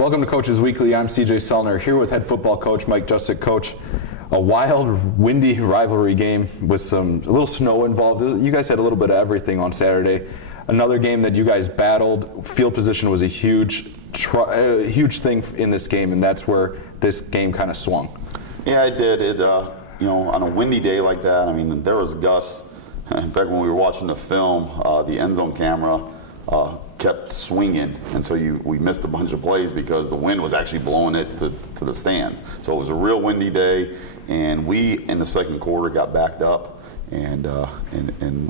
Welcome to Coaches Weekly. I'm CJ Selner here with head football coach Mike Juscik. Coach, a wild, windy rivalry game with a little snow involved. You guys had a little bit of everything on Saturday. Another game that you guys battled. Field position was a huge thing in this game, and that's where this game kind of swung. Yeah, it did. On a windy day like that, I mean, there was gusts. In fact, when we were watching the film, the end zone camera kept swinging, and so we missed a bunch of plays because the wind was actually blowing it to the stands. So it was a real windy day, and we in the second quarter got backed up and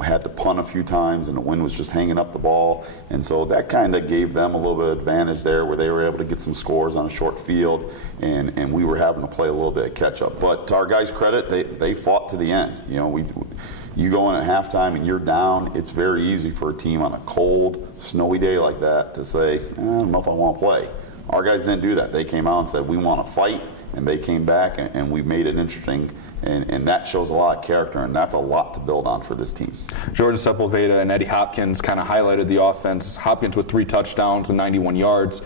had to punt a few times, and the wind was just hanging up the ball, and so that kind of gave them a little bit of advantage there, where they were able to get some scores on a short field, and we were having to play a little bit of catch up. But to our guys' credit, they fought to the end. You go in at halftime and you're down, it's very easy for a team on a cold, snowy day like that to say, I don't know if I want to play. Our guys didn't do that. They came out and said, we want to fight, and they came back, and we made it interesting, and that shows a lot of character, and that's a lot to build on for this team. Jordan Sepulveda and Eddie Hopkins kind of highlighted the offense. Hopkins with 3 touchdowns and 91 yards.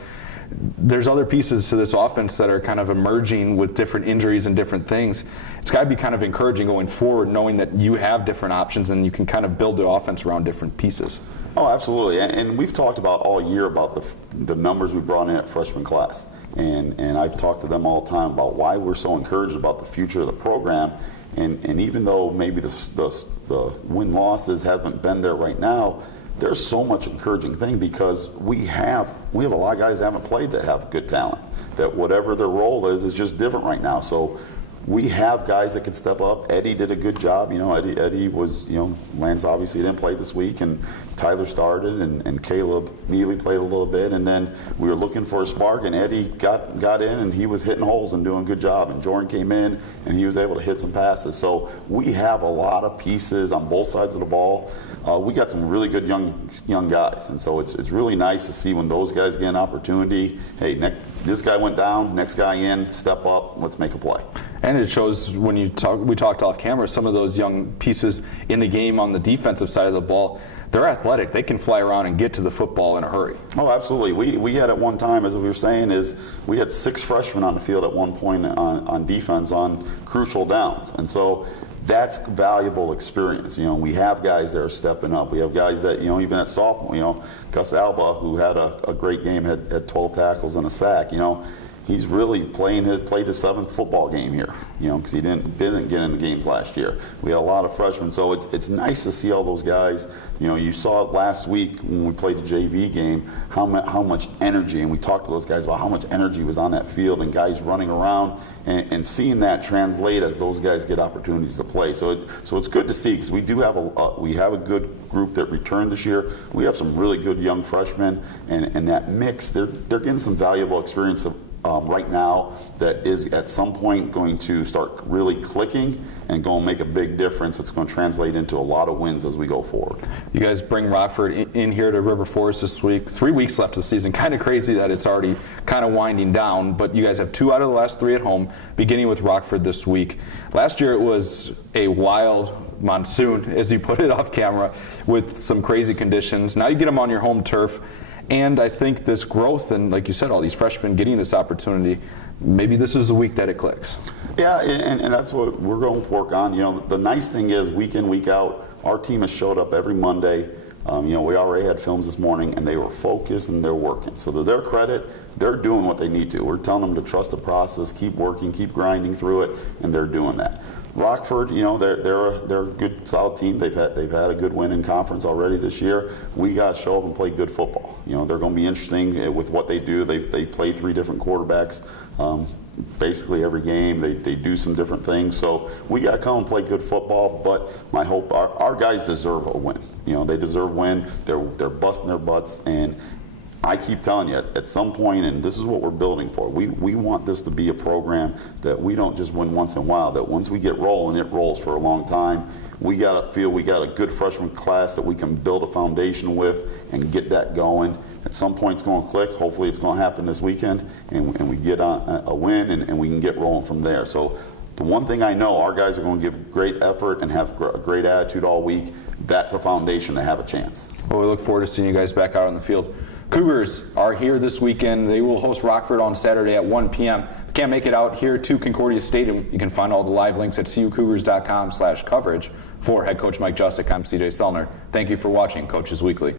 There's other pieces to this offense that are kind of emerging with different injuries and different things. It's got to be kind of encouraging going forward, knowing that you have different options and you can kind of build the offense around different pieces. Oh, absolutely. And we've talked about all year about the numbers we brought in at freshman class. And I've talked to them all the time about why we're so encouraged about the future of the program. And even though maybe the win-losses haven't been there right now, there's so much encouraging thing because we have a lot of guys that haven't played that have good talent, that whatever their role is just different right now. So we have guys that can step up. Eddie did a good job. Eddie was, Lance obviously didn't play this week, and Tyler started, and Caleb Neely played a little bit, and then we were looking for a spark, and Eddie got in, and he was hitting holes and doing a good job, and Jordan came in, and he was able to hit some passes. So we have a lot of pieces on both sides of the ball. We got some really good young guys, and so it's really nice to see when those guys get an opportunity. Hey, this guy went down, next guy in, step up, let's make a play. And it shows when we talked off camera, some of those young pieces in the game on the defensive side of the ball, they're athletic. They can fly around and get to the football in a hurry. Oh, absolutely. We had at one time, as we were saying, we had 6 freshmen on the field at one point on defense on crucial downs. And so that's valuable experience. We have guys that are stepping up. We have guys that, even at sophomore, Gus Alba, who had a great game, had 12 tackles and a sack, he's really played his 7th football game here, because he didn't get into games last year. We had a lot of freshmen, so it's nice to see all those guys. You saw it last week when we played the JV game, how much energy, and we talked to those guys about how much energy was on that field and guys running around, and seeing that translate as those guys get opportunities to play. So it's good to see, because we do have a good group that returned this year. We have some really good young freshmen, and that mix, they're getting some valuable experience right now that is at some point going to start really clicking and going to make a big difference. It's going to translate into a lot of wins as we go forward. You guys bring Rockford in here to River Forest this week. 3 weeks left of the season. Kind of crazy that it's already kind of winding down, but you guys have 2 out of the last 3 at home, beginning with Rockford this week. Last year it was a wild monsoon, as you put it off camera, with some crazy conditions. Now you get them on your home turf. And I think this growth, and like you said, all these freshmen getting this opportunity, maybe this is the week that it clicks. Yeah, and that's what we're going to work on. The nice thing is, week in, week out, our team has showed up every Monday. We already had films this morning, and they were focused and they're working. So to their credit, they're doing what they need to. We're telling them to trust the process, keep working, keep grinding through it, and they're doing that. Rockford, they're a good, solid team. They've had a good win in conference already this year. We got to show up and play good football. They're going to be interesting with what they do. They play 3 different quarterbacks basically every game. They do some different things. So we got to come and play good football. But my hope, our guys deserve a win. They deserve a win. They're busting their butts, and I keep telling you, at some point, and this is what we're building for, we want this to be a program that we don't just win once in a while, that once we get rolling, it rolls for a long time. We got to feel we got a good freshman class that we can build a foundation with and get that going. At some point, it's going to click. Hopefully, it's going to happen this weekend, and we get a win, and we can get rolling from there. So the one thing I know, our guys are going to give great effort and have a great attitude all week. That's a foundation to have a chance. Well, we look forward to seeing you guys back out on the field. Cougars are here this weekend. They will host Rockford on Saturday at 1 p.m. If you can't make it out here to Concordia Stadium, you can find all the live links at cucougars.com/coverage. For head coach Mike Juscik, I'm CJ Selner. Thank you for watching Coaches Weekly.